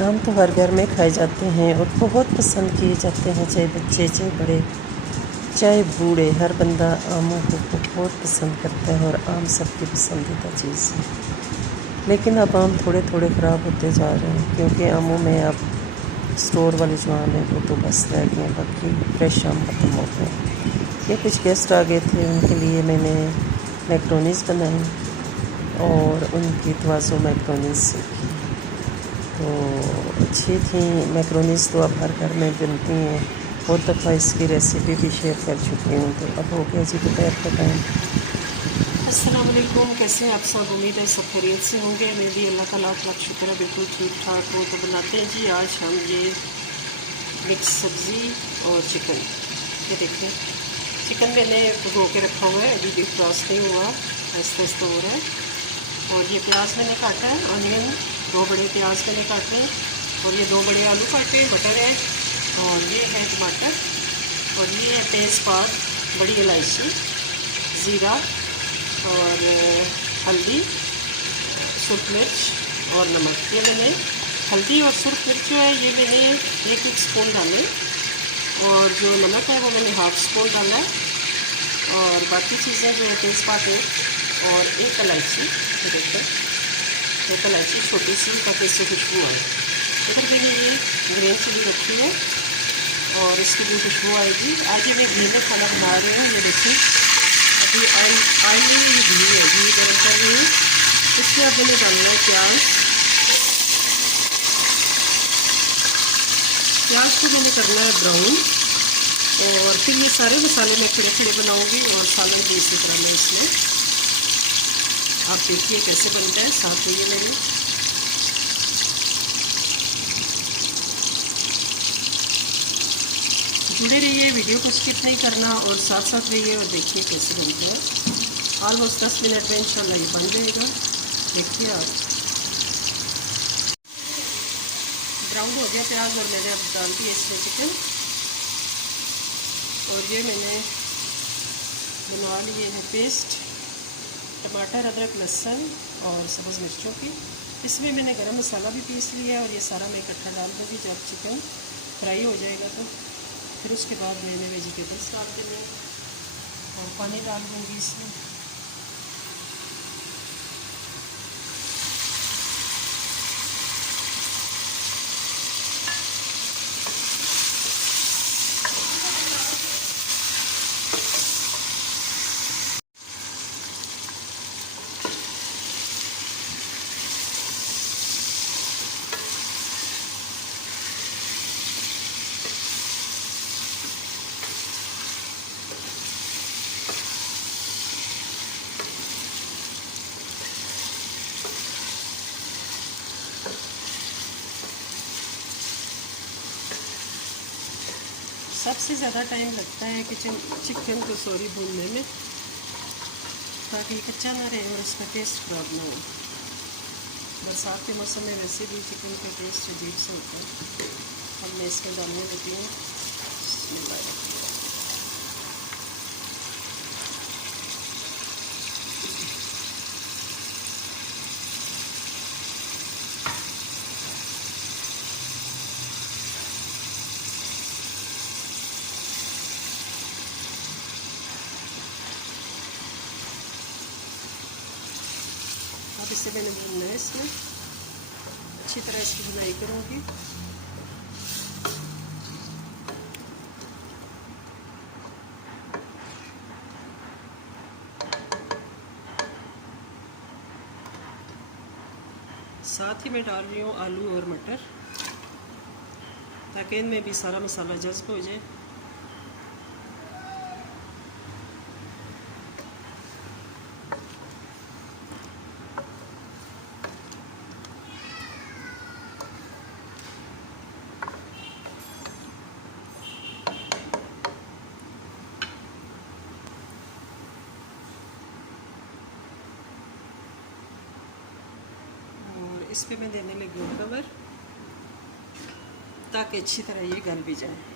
आम तो हर घर में खाए जाते हैं और बहुत पसंद किए जाते हैं, चाहे बच्चे चाहे बड़े चाहे बूढ़े, हर बंदा आमों को बहुत पसंद करता है और आम सबकी पसंदीदा चीज़ है। लेकिन अब आम थोड़े थोड़े ख़राब होते जा रहे हैं क्योंकि आमों में अब स्टोर वाले जो आम हैं वो तो बस रह गए हैं, बाकी फ्रेश आम ख़त्म हो गए। ये कुछ गेस्ट आ गए थे, उनके लिए मैंने मैक्रोनीस बनाई और उनकी तवाज़ो मैक्रोनीस सीखी। तो अच्छी थी मैक्रोनीस, तो अब हर घर में बनती हैं। बहुत दफ़ा इसकी रेसिपी भी शेयर कर चुकी हूँ। तो अब हो गया जी दोपहर का टाइम। अस्सलाम वालेकुम, कैसे हैं आप सब? उम्मीद है सब खैरियत से होंगे। मैं भी अल्लाह का लाख लाख शुक्र है बिल्कुल ठीक ठाक हूँ। तो बनाते हैं जी आज हम ये मिक्स सब्ज़ी और चिकन। ये देखिए चिकन मैंने भिगो के रखा हुआ है, अभी भी क्रॉस नहीं हुआ, आहिस्ता आहिस्ता हो रहा है। और ये प्याज मैंने काटा है, ऑनियन 2 बड़े प्याज मैंने काटे हैं और ये 2 बड़े आलू काटे हैं, मटर है और ये है टमाटर और ये है तेज़पात, बड़ी इलायची, ज़ीरा और हल्दी, सुरख मिर्च और नमक। ये मैंने हल्दी और सुरख मिर्च जो है ये मैंने 1-1 स्पून डाले और जो नमक है वो मैंने हाफ स्पून डाला है और बाकी चीज़ें जो है तेज़पात है और 1 इलायची, देखो 1 इलायची छोटी सी, ताकि इससे खुशबू आए। इधर मैंने ये ग्रीन चिली रखी है और इसकी भी खुशबू आएगी। आज ये मैं घी में खाना बना रही हूँ। ये देखिए अभी ऑयल में ये घी है, घी गर्म कर रही हूँ। इसमें अब मैंने डालना है प्याज को मैंने करना है ब्राउन और फिर ये सारे मसाले मैं खड़े खड़े बनाऊँगी और सालन भी इसी तरह मैं इसमें, आप देखिए कैसे बनता है, साथ रहिए मेरे। जुड़े रहिए, वीडियो को स्किप नहीं करना और साथ साथ रहिए और देखिए कैसे बनता है। ऑलमोस्ट 10 मिनट में इंशाल्लाह ये बन जाएगा। देखिए आप, ब्राउन हो गया प्याज और मैंने अब डाल दिया इसमें चिकन और ये मैंने बनवा लिए हैं पेस्ट, टमाटर, अदरक, लहसुन और सब्ज़ मिर्चों की। इसमें मैंने गरम मसाला भी पीस लिया है और ये सारा मैं इकट्ठा डाल दूँगी जब चिकन फ्राई हो जाएगा। तो फिर उसके बाद मैंने वेजिटेबल्स डाल देंगे और पानी डाल दूँगी इसमें। सबसे ज़्यादा टाइम लगता है चिकन को भूनने में, ताकि कच्चा ना रहे और इसका टेस्ट ख़राब ना हो। बरसात के मौसम में वैसे भी चिकन का टेस्ट अजीब सा होता है। अब मैं इसमें डालने देती हूँ अब इसे मैंने भूनना है, इसमें अच्छी तरह इसकी भुनाई करूँगी। साथ ही मैं डाल रही हूँ आलू और मटर, ताकि इनमें भी सारा मसाला जज्ब हो जाए। इस पर मैं देने लगी हूँ कवर, ताकि अच्छी तरह ये गल भी जाए।